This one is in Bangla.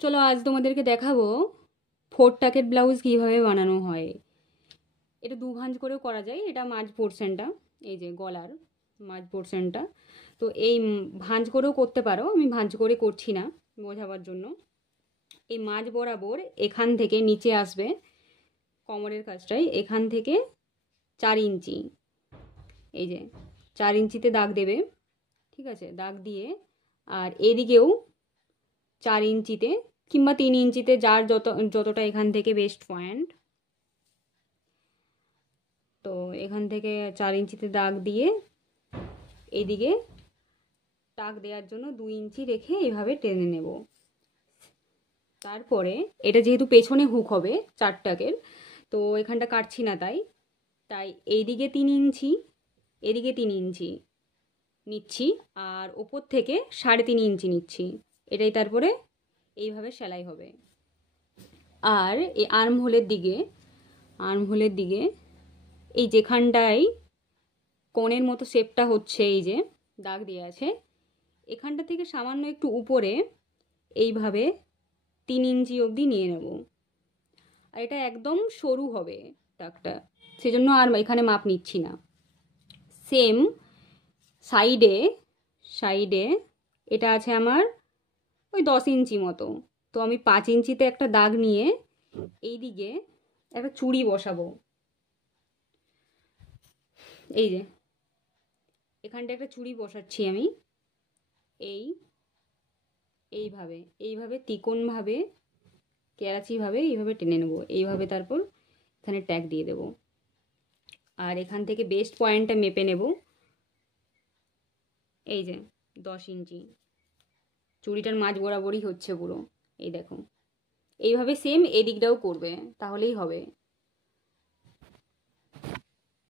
চলো আজ তোমাদেরকে দেখাবো 4 টাকের ব্লাউজ কিভাবে বানানো হয়। এটা দু ভাঁজ করেও করা যায়। এটা মাঝ পোর্শনটা, এই যে গলার মাঝ পোর্শনটা, তো এই ভাঁজ করেও করতে পারো। আমি ভাঁজ করে করছি না বোঝাবার জন্য। এই মাঝ বরাবর এখান থেকে নিচে আসবে কোমরের কাছটাই, এখান থেকে 4 ইঞ্চি, এই যে 4 ইঞ্চিতে দাগ দেবে, ঠিক আছে? দাগ দিয়ে আর এদিকেও 4 ইঞ্চিতে কিংবা 3 ইঞ্চিতে, যার যতটা এখান থেকে বেস্ট পয়েন্ট, তো এখান থেকে 4 ইঞ্চিতে দাগ দিয়ে এদিকে দাগ দেওয়ার জন্য 2 ইঞ্চি রেখে এইভাবে টেনে নেব। তারপরে এটা যেহেতু পেছনে হুক হবে 4 টাকের, তো এখানটা কাটছি না, তাই এইদিকে 3 ইঞ্চি, এদিকে 3 ইঞ্চি নিচ্ছি, আর ওপর থেকে 3.5 ইঞ্চি নিচ্ছি। এটাই তারপরে এইভাবে সেলাই হবে। আর এই আর্মহোলের দিকে এই যেখানটায় কোণের মতো শেপটা হচ্ছে, এই যে দাগ দিয়ে আছে, এখানটা থেকে সামান্য একটু উপরে এইভাবে 3 ইঞ্চি অবধি নিয়ে নেব। আর এটা একদম সরু হবে দাগটা, সেজন্য আর এখানে মাপ নিচ্ছি না। সেম সাইডে এটা আছে আমার ওই 10 ইঞ্চি মতো, তো আমি 5 ইঞ্চিতে একটা দাগ নিয়ে এইদিকে একটা চুড়ি বসাবো। এই যে এখানটা একটা চুড়ি বসাচ্ছি আমি, এইভাবে তিকোণভাবে, কেরাচিভাবে এইভাবে টেনে নেব, এইভাবে। তারপর এখানে ট্যাগ দিয়ে দেব, আর এখান থেকে বেস্ট পয়েন্টটা মেপে নেব, এই যে 10 ইঞ্চি। চুড়িটার মাঝ বরাবরই হচ্ছে পুরো, এই দেখো। এইভাবে সেম এদিকটাও করবে, তাহলেই হবে।